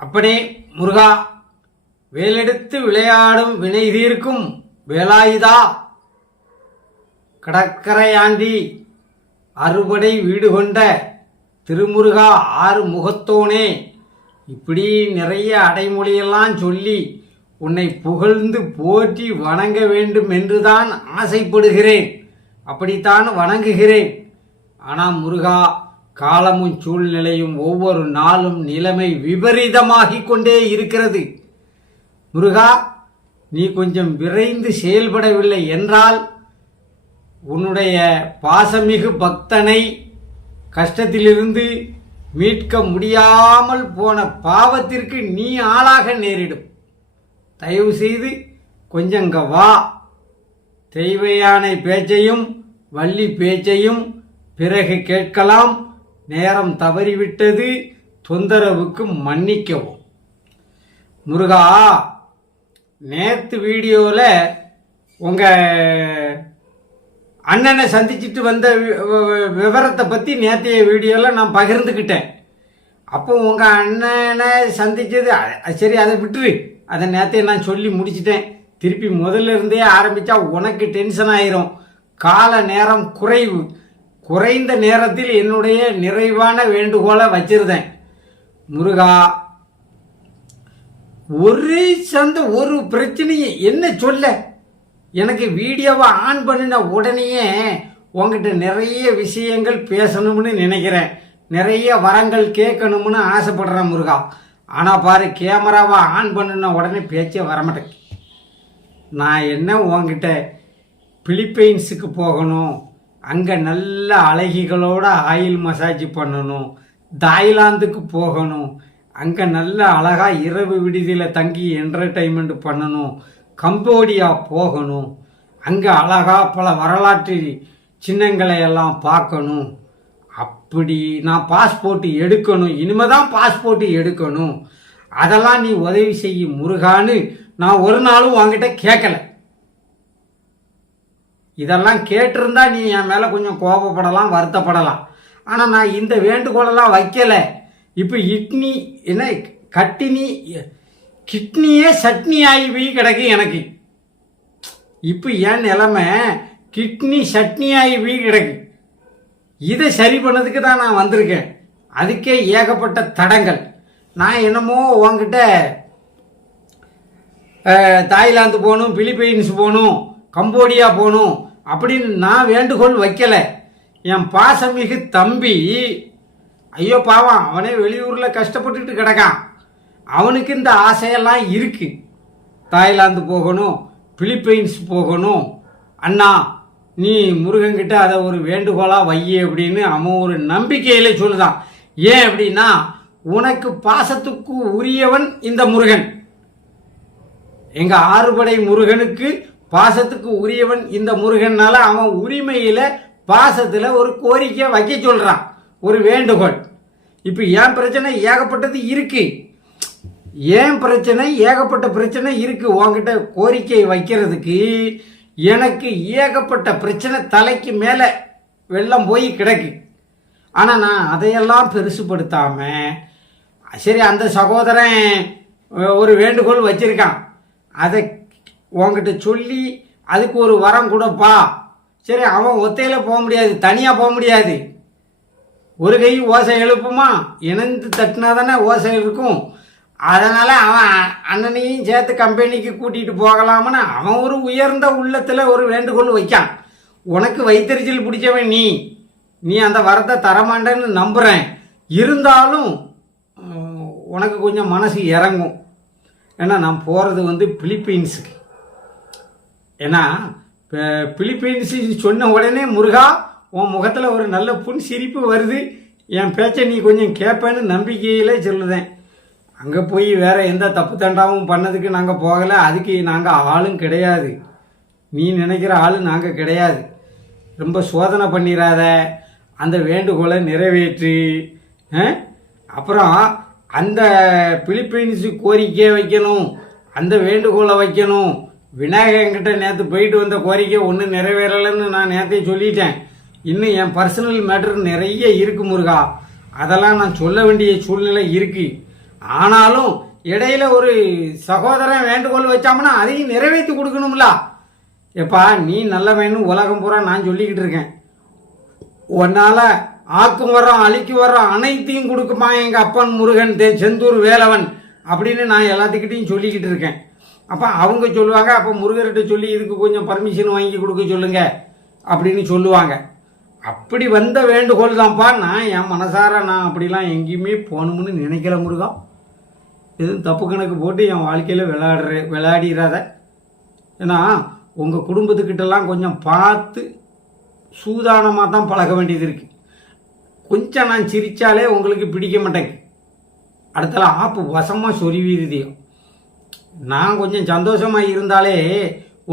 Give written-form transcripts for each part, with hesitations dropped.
அப்பனே முருகா, வேலெடுத்து விளையாடும் வினை தீர்க்கும் வேலாயுதா, கடற்கரையாண்டி அறுபடை வீடு கொண்ட திருமுருகா ஆறு முகத்தோனே, இப்படி நிறைய அடைமொழியெல்லாம் சொல்லி உன்னை புகழ்ந்து போற்றி வணங்க வேண்டும் என்றுதான் ஆசைப்படுகிறேன். அப்படித்தான் வணங்குகிறேன். ஆனால் முருகா, காலமும் சூழ்நிலையும் ஒவ்வொரு நாளும் நிலைமை விபரீதமாகிக் கொண்டே இருக்கிறது. முருகா, நீ கொஞ்சம் விரைந்து செயல்படவில்லை என்றால் உன்னுடைய பாசமிகு பக்தனை கஷ்டத்திலிருந்து மீட்க முடியாமல் போன பாவத்திற்கு நீ ஆளாக நேரிடும். தயவு செய்து கொஞ்சம் இங்க வா. தெய்வ யானை பேச்சையும் வள்ளி பேச்சையும் பிறகு கேட்கலாம். நேரம் தவறிவிட்டது. தொந்தரவுக்கு மன்னிக்கவும். முருகா, நேற்று வீடியோவில் உங்கள் அண்ணனை சந்திச்சுட்டு வந்த விவரத்தை பற்றி நேற்றைய வீடியோவில் நான் பகிர்ந்துக்கிட்டேன். அப்போ உங்கள் அண்ணனை சந்தித்தது சரி, அதை விட்டுரு. அதை நேற்றைய நான் சொல்லி முடிச்சிட்டேன். திருப்பி முதல்ல இருந்தே ஆரம்பித்தா உனக்கு டென்ஷன் ஆயிரும். கால நேரம் குறைவு. குறைந்த நேரத்தில் என்னுடைய நிறைவான வேண்டுகோளை வச்சிருந்தேன். முருகா, ஒரு பிரச்சனையை என்ன சொல்ல, எனக்கு வீடியோவை ஆன் பண்ணின உடனேயே உங்ககிட்ட நிறைய விஷயங்கள் பேசணும்னு நினைக்கிறேன். நிறைய வரங்கள் கேட்கணும்னு ஆசைப்படுறேன் முருகா. ஆனால் பாரு, கேமராவை ஆன் பண்ணின உடனே பேச்சே வரமாட்டேன். நான் என்ன உங்ககிட்ட பிலிப்பைன்ஸுக்கு போகணும், அங்கே நல்ல அழகிகளோட ஆயில் மசாஜ் பண்ணணும், தாய்லாந்துக்கு போகணும், அங்கே நல்ல அழகாக இரவு விடுதியில் தங்கி என்டர்டைன்மெண்ட் பண்ணணும், கம்போடியா போகணும், அங்கே அழகாக பல வரலாற்று சின்னங்களை எல்லாம் பார்க்கணும். அப்படி நான் பாஸ்போர்ட் எடுக்கணும். இனிமேதான் பாஸ்போர்ட் எடுக்கணும். அதெல்லாம் நீ உதவி செய்யும் முருகான்னு நான் ஒரு நாளும் உங்ககிட்ட கேட்கல. இதெல்லாம் கேட்டிருந்தா நீ என் மேலே கொஞ்சம் கோபப்படலாம், வருத்தப்படலாம். ஆனால் நான் இந்த வேண்டுகோளெல்லாம் வைக்கல. இப்போ கிட்னியே சட்னி ஆகி போய் கிடக்கு எனக்கு. இப்போ என் நிலைமை கிட்னி சட்னி ஆகி போய் கிடக்கு. இதை சரி பண்ணதுக்கு தான் நான் வந்திருக்கேன். அதுக்கே ஏகப்பட்ட தடங்கள். நான் என்னமோ உங்ககிட்ட தாய்லாந்து போகணும், பிலிப்பைன்ஸ் போகணும், கம்போடியா போகணும் அப்படின்னு நான் வேண்டுகோள் வைக்கல. என் பாசமிகு தம்பி, ஐயோ பாவம், அவனே வெளியூரில் கஷ்டப்பட்டுட்டு கிடக்கான். அவனுக்கு இந்த ஆசையெல்லாம் இருக்கு. தாய்லாந்து போகணும், பிலிப்பைன்ஸ் போகணும். அண்ணா, நீ முருகன்கிட்ட அதை ஒரு வேண்டுகோளாக வையே அப்படின்னு அவன் ஒரு நம்பிக்கையில சொல்லுதான். ஏன் அப்படின்னா, உனக்கு பாசத்துக்கு உரியவன் இந்த முருகன். எங்க ஆறுபடை முருகனுக்கு பாசத்துக்கு உரியவன் இந்த முருகன்னால அவன் உரிமையில பாசத்துல ஒரு கோரிக்கை வைக்க சொல்றான், ஒரு வேண்டுகோள். இப்ப ஏன் பிரச்சனை ஏகப்பட்டது இருக்கு. ஏகப்பட்ட பிரச்சனை இருக்கு. உன்கிட்ட கோரிக்கை வைக்கிறதுக்கு எனக்கு ஏகப்பட்ட பிரச்சனை தலைக்கு மேல வெள்ளம் போய் கிடக்கு. ஆனா நான் அதையெல்லாம் பெருசுப்படுத்தாம, சரி அந்த சகோதரன் ஒரு வேண்டுகோள் வச்சிருக்கான், அதை உங்ககிட்ட சொல்லி அதுக்கு ஒரு வரம் கொடுப்பா. சரி, அவன் ஒத்தையில போக முடியாது, தனியா போக முடியாது. ஒரு கை ஓசை எழுப்புமா, இணைந்து தட்டினா தானே ஓசை இருக்கும். அதனால அவன் அண்ணனையும் சேர்த்து கம்பெனிக்கு கூட்டிட்டு போகலாம்னு அவன் ஒரு உயர்ந்த உள்ளத்துல ஒரு வேண்டுகோள் வைக்கான். உனக்கு வைத்தறிச்சல் பிடிச்சவன் நீ அந்த வரத்தை தரமாட்டேன்னு நம்புறேன். இருந்தாலும் உனக்கு கொஞ்சம் மனசு இறங்கும். ஏன்னா நான் போறது பிலிப்பைன்ஸுக்கு. ஏன்னா பிலிப்பைன்ஸ் சொன்ன உடனே முருகா, உன் முகத்தில் ஒரு நல்ல புன் சிரிப்பு வருது. என் பேச்சை நீ கொஞ்சம் கேட்பேன்னு நம்பிக்கையிலே சொல்லுதேன். அங்கே போய் வேற எந்த தப்பு தண்டாவும் பண்ணதுக்கு நாங்கள் போகலை. அதுக்கு நாங்கள் ஆளும் கிடையாது. நீ நினைக்கிற ஆளு நாங்கள் கிடையாது. ரொம்ப சோதனை பண்ணிடாத. அந்த வேண்டுகோளை நிறைவேற்று. அப்புறம் அந்த பிலிப்பைன்ஸு கோரிக்கையை வைக்கணும், அந்த வேண்டுகோளை வைக்கணும். விநாயகன்கிட்ட நேற்று போயிட்டு வந்த கோரிக்கை ஒன்றும் நிறைவேறலைன்னு நான் நேற்றே சொல்லிட்டேன். இன்னும் என் பர்சனல் மேட்டர் நிறைய இருக்கு முருகா. அதெல்லாம் நான் சொல்ல வேண்டிய சூழ்நிலை இருக்கு. ஆனாலும் இடையில ஒரு சகோதரன் வேண்டுகோள் வச்சாமனா அதையும் நிறைவேற்றி கொடுக்கணும்ல. எப்பா நீ நல்லவன்னு உலகம் பூரா நான் சொல்லிக்கிட்டு இருக்கேன். உன்னால ஆக்கும் வர்றோம் அழிக்கு வர்றோம் அனைத்தையும் கொடுக்குமா எங்க அப்பன் முருகன் செந்தூர் வேலவன் அப்படின்னு நான் எல்லாத்துக்கிட்டையும் சொல்லிக்கிட்டு இருக்கேன். அப்போ அவங்க சொல்லுவாங்க, அப்போ முருகர்கிட்ட சொல்லி இதுக்கு கொஞ்சம் பர்மிஷன் வாங்கி கொடுக்க சொல்லுங்க அப்படின்னு சொல்லுவாங்க. அப்படி வந்த வேண்டுகோள் தான்ப்பா. நான் என் மனசார நான் அப்படிலாம் எங்கேயுமே போகணும்னு நினைக்கல முருகா. எதுவும் தப்பு கணக்கு போட்டு என் வாழ்க்கையில் விளையாடிடாத. ஏன்னா உங்கள் குடும்பத்துக்கிட்டலாம் கொஞ்சம் பார்த்து சூதானமாக தான் பழக வேண்டியது இருக்குது. கொஞ்சம் நான் சிரித்தாலே உங்களுக்கு பிடிக்க மாட்டேங்க. அடுத்தால ஆப்பு வசமாக சொருவிருதியும். நான் கொஞ்சம் சந்தோஷமாக இருந்தாலே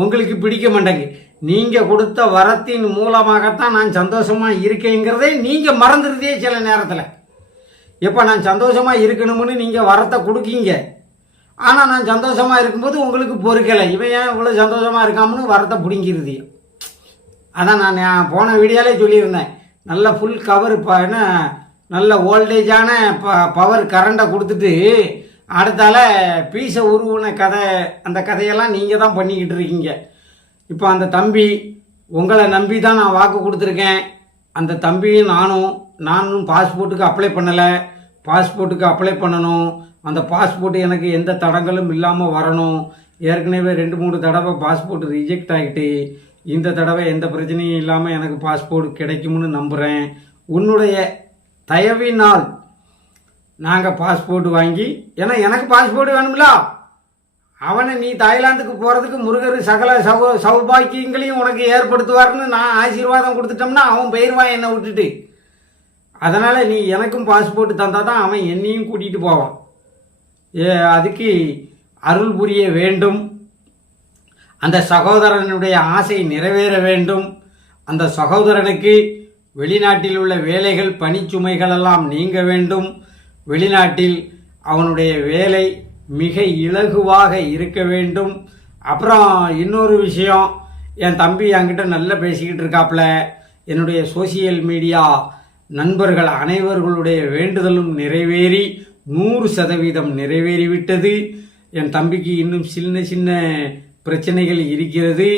உங்களுக்கு பிடிக்க மாட்டேங்க. நீங்கள் கொடுத்த வரத்தின் மூலமாகத்தான் நான் சந்தோஷமாக இருக்கேங்கிறதே நீங்கள் மறந்துடுதே சில நேரத்தில். எப்போ நான் சந்தோஷமாக இருக்கணும்னு நீங்கள் வரத்தை கொடுக்கீங்க, ஆனால் நான் சந்தோஷமாக இருக்கும்போது உங்களுக்கு பொறுக்கலை. இவன் ஏன் இவ்வளோ சந்தோஷமாக இருக்காமனு வரத்தை பிடிங்கிறது. அதான் நான் போன வீடியோலே சொல்லியிருந்தேன், நல்ல ஃபுல் கவர் என்ன நல்ல ஓல்டேஜான பவர் கரண்டை கொடுத்துட்டு அடுத்தால பீஸை உருவின கதை, அந்த கதையெல்லாம் நீங்கள் தான் பண்ணிக்கிட்டு இருக்கீங்க. இப்போ அந்த தம்பி உங்களை நம்பி தான் நான் வாக்கு கொடுத்துருக்கேன். அந்த தம்பியும் நானும் பாஸ்போர்ட்டுக்கு அப்ளை பண்ணலை. பாஸ்போர்ட்டுக்கு அப்ளை பண்ணணும். அந்த பாஸ்போர்ட் எனக்கு எந்த தடங்களும் இல்லாமல் வரணும். ஏற்கனவே 2-3 தடவை பாஸ்போர்ட் ரிஜெக்ட் ஆகிட்டு, இந்த தடவை எந்த பிரச்சனையும் இல்லாமல் எனக்கு பாஸ்போர்ட் கிடைக்கும்னு நம்புகிறேன். உன்னுடைய தயவினால் நாங்கள் பாஸ்போர்ட் வாங்கி, ஏன்னா எனக்கு பாஸ்போர்ட் வேணும்ல. அவனை நீ தாய்லாந்துக்கு போகிறதுக்கு முருகர் சகல சௌபாக்கியங்களையும் உனக்கு ஏற்படுத்துவார்னு நான் ஆசீர்வாதம் கொடுத்துட்டோம்னா அவன் போயிடுவான் என்னை விட்டுட்டு. அதனால் நீ எனக்கும் பாஸ்போர்ட் தந்தால் தான் அவன் என்னையும் கூட்டிகிட்டு போவான். அதுக்கு அருள் புரிய வேண்டும். அந்த சகோதரனுடைய ஆசை நிறைவேற வேண்டும். அந்த சகோதரனுக்கு வெளிநாட்டில் உள்ள வேலைகள் பணிச்சுமைகள் எல்லாம் நீங்க வேண்டும். வெளிநாட்டில் அவனுடைய வேலை மிக இலகுவாக இருக்க வேண்டும். அப்புறம் இன்னொரு விஷயம், என் தம்பி என்கிட்ட நல்லா பேசிக்கிட்டு இருக்காப்புல. என்னுடைய சோசியல் மீடியா நண்பர்கள் அனைவர்களுடைய வேண்டுதலும் நிறைவேறி 100% நிறைவேறிவிட்டது. என் தம்பிக்கு இன்னும் சின்ன சின்ன பிரச்சனைகள் இருக்கிறது.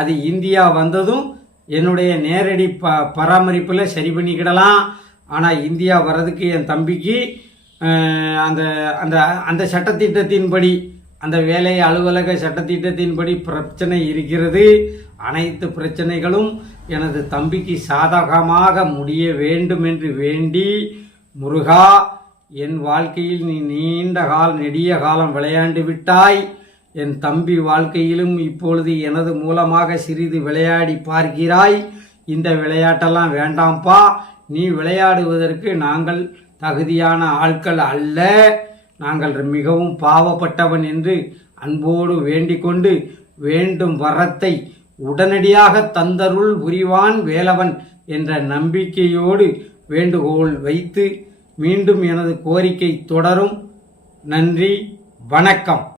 அது இந்தியா வந்ததும் என்னுடைய நேரடி பராமரிப்பில் சரி பண்ணிக்கிடலாம். ஆனால் இந்தியா வர்றதுக்கு என் தம்பிக்கு அந்த அந்த அந்த சட்டத்திட்டத்தின்படி, அந்த வேலை அலுவலக சட்டத்திட்டத்தின்படி பிரச்சனை இருக்கிறது. அனைத்து பிரச்சனைகளும் எனது தம்பிக்கு சாதகமாக முடிய வேண்டும் என்று வேண்டி, முருகா என் வாழ்க்கையில் நீ நெடிய காலம் விளையாண்டு விட்டாய். என் தம்பி வாழ்க்கையிலும் இப்பொழுது எனது மூலமாக சிறிது விளையாடி பார்க்கிறாய். இந்த விளையாட்டெல்லாம் வேண்டாம்ப்பா. நீ விளையாடுவதற்கு நாங்கள் தகுதியான ஆட்கள் அல்ல. நாங்கள் மிகவும் பாவப்பட்டவன் என்று அன்போடு வேண்டிக் கொண்டு, வேண்டும் வரத்தை உடனடியாக தந்தருள் புரிவான் வேலவன் என்ற நம்பிக்கையோடு வேண்டுகோள் வைத்து மீண்டும் எனது கோரிக்கை தொடரும். நன்றி, வணக்கம்.